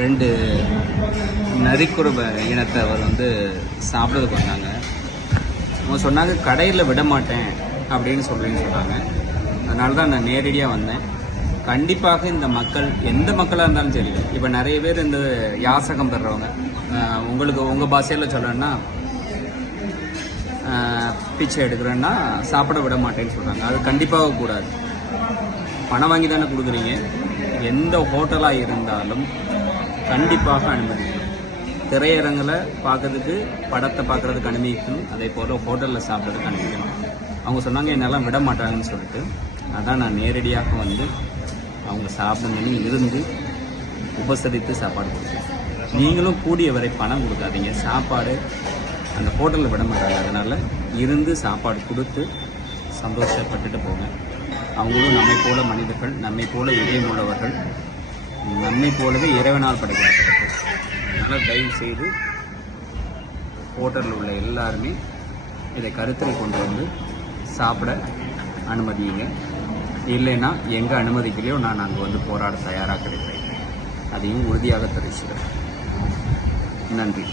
2 நரிக்குறவை இனத்தவர் சாப்பிட்றதுக்கு வந்தாங்க. அவங்க சொன்னாங்க கடையில் விட மாட்டேன் அப்படின்னு சொன்னாங்க. அதனால தான் நான் நேரடியாக வந்தேன். கண்டிப்பாக இந்த மக்கள் எந்த மக்களாக இருந்தாலும் சரி, இப்போ நிறைய பேர் இந்த யாசகம் பெறுறவங்க, உங்களுக்கு உங்கள் பாஷையில் சொல்லணும்னா பிச்சை எடுக்கிறேன்னா சாப்பிட விட மாட்டேன்னு சொல்கிறாங்க. அது கண்டிப்பாக கூடாது. பணம் வாங்கி தானே கொடுக்குறீங்க. எந்த ஹோட்டலாக இருந்தாலும் கண்டிப்பாக அனுமதிக்கணும். திரையரங்கில் பார்க்கறதுக்கு, படத்தை பார்க்குறதுக்கு அனுமதிக்கணும். அதே போல் ஹோட்டலில் சாப்பிட்றதுக்கு அனுமதிக்கணும். அவங்க சொன்னாங்க என்னெல்லாம் விட மாட்டாங்கன்னு சொல்லிட்டு, அதான் நான் நேரடியாக அவங்க சாப்பிடுங்கன்னு இருந்து உபசரித்து சாப்பாடு கொடுத்தேன். நீங்களும் கூடிய வரை பணம் கொடுக்காதீங்க. சாப்பாடு அந்த ஹோட்டலில் விட மாட்டாங்க. அதனால் இருந்து சாப்பாடு கொடுத்து சந்தோஷப்பட்டுட்டு போங்க. அவங்களும் நம்மை போல மனிதர்கள், நம்மை போல இதயமுள்ளவர்கள், நம்மை போலவே இறைவனால் படைக்கப்பட்டவர்கள். அதனால் தயவு செய்து ஹோட்டலில் உள்ள எல்லாருமே இதை கருத்தில் கொண்டு சாப்பிட அனுமதியுங்க. இல்லைன்னா எங்கே அனுமதிக்கலையோ நான் அங்கே போராட தயாராக இருக்கிறேன். அதையும் உறுதியாக தெரிவிச்சுக்கிறேன். நன்றி.